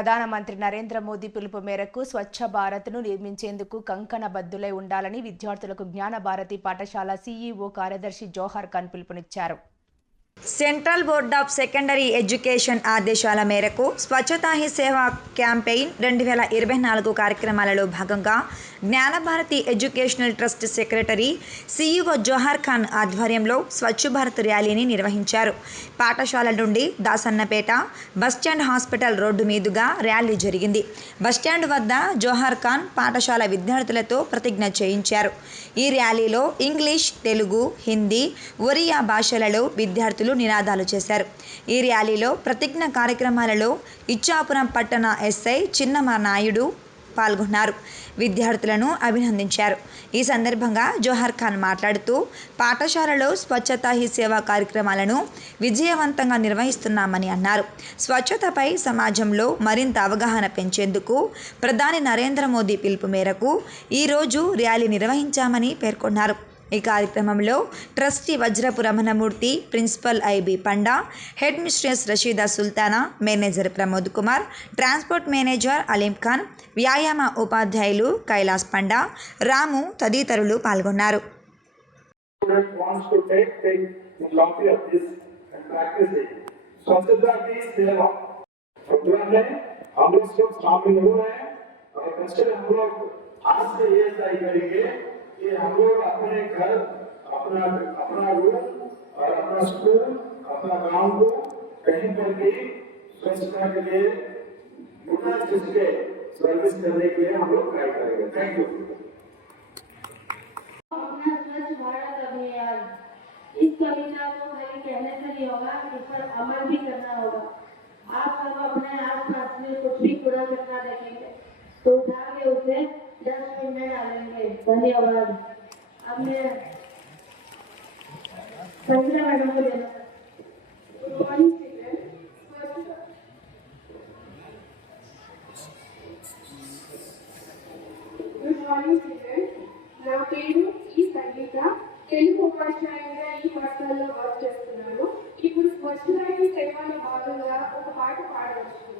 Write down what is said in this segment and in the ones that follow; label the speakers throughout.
Speaker 1: ప్రధానమంత్రి నరేంద్ర మోదీ పిలుపు మేరకు స్వచ్ఛ భారత్ను నిర్మించేందుకు కంకణ బద్దులై ఉండాలని విద్యార్థులకు జ్ఞాన భారతి పాఠశాల సీఈఓ కార్యదర్శి జోహర్ ఖాన్ పిలుపునిచ్చారు.
Speaker 2: Central board of secondary education ఆదేశాల మేరకు స్వచ్ఛతా హీ సేవా క్యాంపెయిన్ రెండు వేల ఇరవై నాలుగు కార్యక్రమాలలో భాగంగా Gnanabharati educational trust secretary CEO Johar Khan ఆధ్వర్యంలో స్వచ్ఛ భారత్ ర్యాలీని నిర్వహించారు. పాఠశాల నుండి Dasannapeta bus stand hospital road మీదుగా ర్యాలీ జరిగింది. బస్టాండ్ వద్ద జోహార్ ఖాన్ పాఠశాల విద్యార్థులతో ప్రతిజ్ఞ చేయించారు. ఈ ర్యాలీలో ఇంగ్లీష్ తెలుగు హిందీ ఒరియా భాషలలో విద్యార్థులు నినాదాలు చేశారు. ఈ ర్యాలీలో ప్రతిజ్ఞ కార్యక్రమాలలో ఇచ్చాపురం పట్టణ ఎస్ఐ చిన్నమ నాయుడు పాల్గొన్నారు. విద్యార్థులను అభినందించారు. ఈ సందర్భంగా జోహర్ ఖాన్ మాట్లాడుతూ పాఠశాలలో స్వచ్ఛతా హీ సేవా కార్యక్రమాలను విజయవంతంగా నిర్వహిస్తున్నామని అన్నారు. స్వచ్ఛతపై సమాజంలో మరింత అవగాహన పెంచేందుకు ప్రధాని నరేంద్ర మోదీ పిలుపు మేరకు ఈరోజు ర్యాలీ నిర్వహించామని పేర్కొన్నారు. ఈ కార్యక్రమంలో trustee Vajrapu Ramanamurthy principal IB Panda head mistress Rasheeda Sultana manager Pramod Kumar transport manager Aleem Khan వ్యాయామ ఉపాధ్యాయులు కైలాస్ పండా రాము తదితరులు పాల్గొన్నారు
Speaker 3: student wants to take, take a copy of this and practice it. स्वच्छता की सेवा प्रोग्राम में हम लोग सब शामिल हो रहे हैं और बच्चे हम लोग आज से ये तय करेंगे कि हम लोग अपने घर, अपना अपना रूम और अपना स्कूल, अपना गाँव को कहीं पर भी स्वच्छता के लिए बिना झिझके सर्विस करने के लिए हम लोग ट्राई करेंगे। थैंक यू
Speaker 4: इस कविता को खाली कहने से नहीं होगा इस पर अमल भी करना होगा। आप सब अपने आस पास में कुछ भी कूड़ा कचरा देखेंगे तो ధన్యవాదాలు. ఆమె సంచిన మేడం నా పేరు ఈ సంగీత తెలుగు ఉపాధ్యాయుడిగా ఈ పాఠశాలలో వర్క్ చేస్తున్నాను ఇప్పుడు స్వచ్ఛమైన సేవలో భాగంగా ఒక పాట
Speaker 5: పాడవచ్చు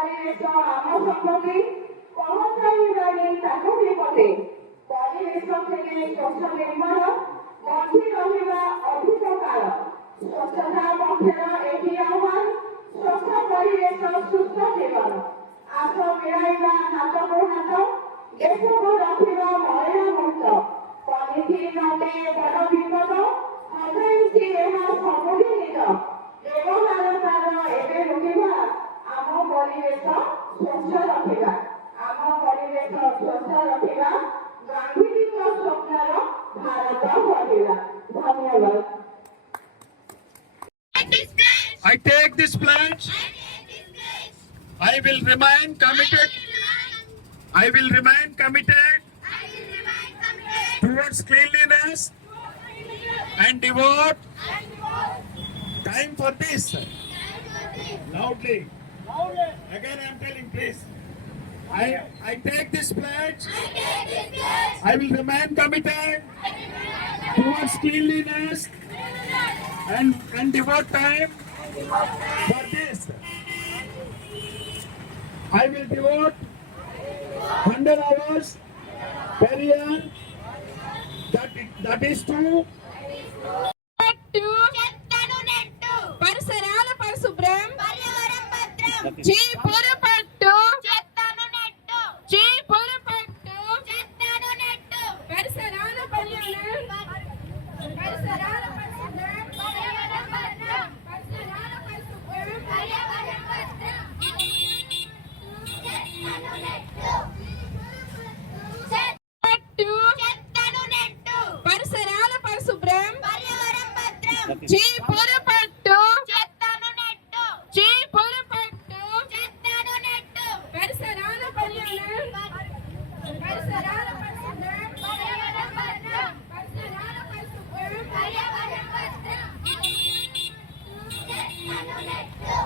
Speaker 5: ଆମ ପରିବେଶ ଆମ ସମ୍ପତ୍ତି ପହଞ୍ଚାଇବାନି ତାକୁ ବିପଦେ ପରିବେଶ ଥିଲେ ସ୍ୱଚ୍ଛ ନିର୍ମଳ ବଞ୍ଚି ରହିବା ଅଧିକ କାଳ ସ୍ୱଚ୍ଛତା ପକ୍ଷର ଏହି ଆହ୍ୱାନ ସ୍ୱଚ୍ଛ ପରିବେଶ ସୁସ୍ଥ ଜୀବନ ଆସ ମିଳାଇବା ହାତକୁ ହାତ ଦେଶକୁ ରଖିବା ମଳିନ ମୁକ୍ତ ପଲିଥିନ୍ ଅଟେ ବଡ଼ ବିପଦ
Speaker 3: will remain committed. I will remain committed towards cleanliness and devote time for this. Loudly. Again, I am telling this. I, I take this pledge. I will remain committed towards cleanliness and, and devote time for this. I will devote 100 hours per year. That, that is to
Speaker 6: net పరిసరాల పరిశుభ్రం చీపురు పట్టు connected.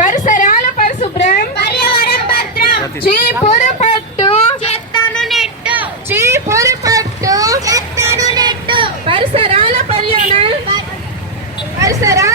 Speaker 6: పరిసరాల పరిశుభ్రం. చీపురు పట్టు చీపురు పట్టు పరిసరాల పర్యావరణ పరిసరాల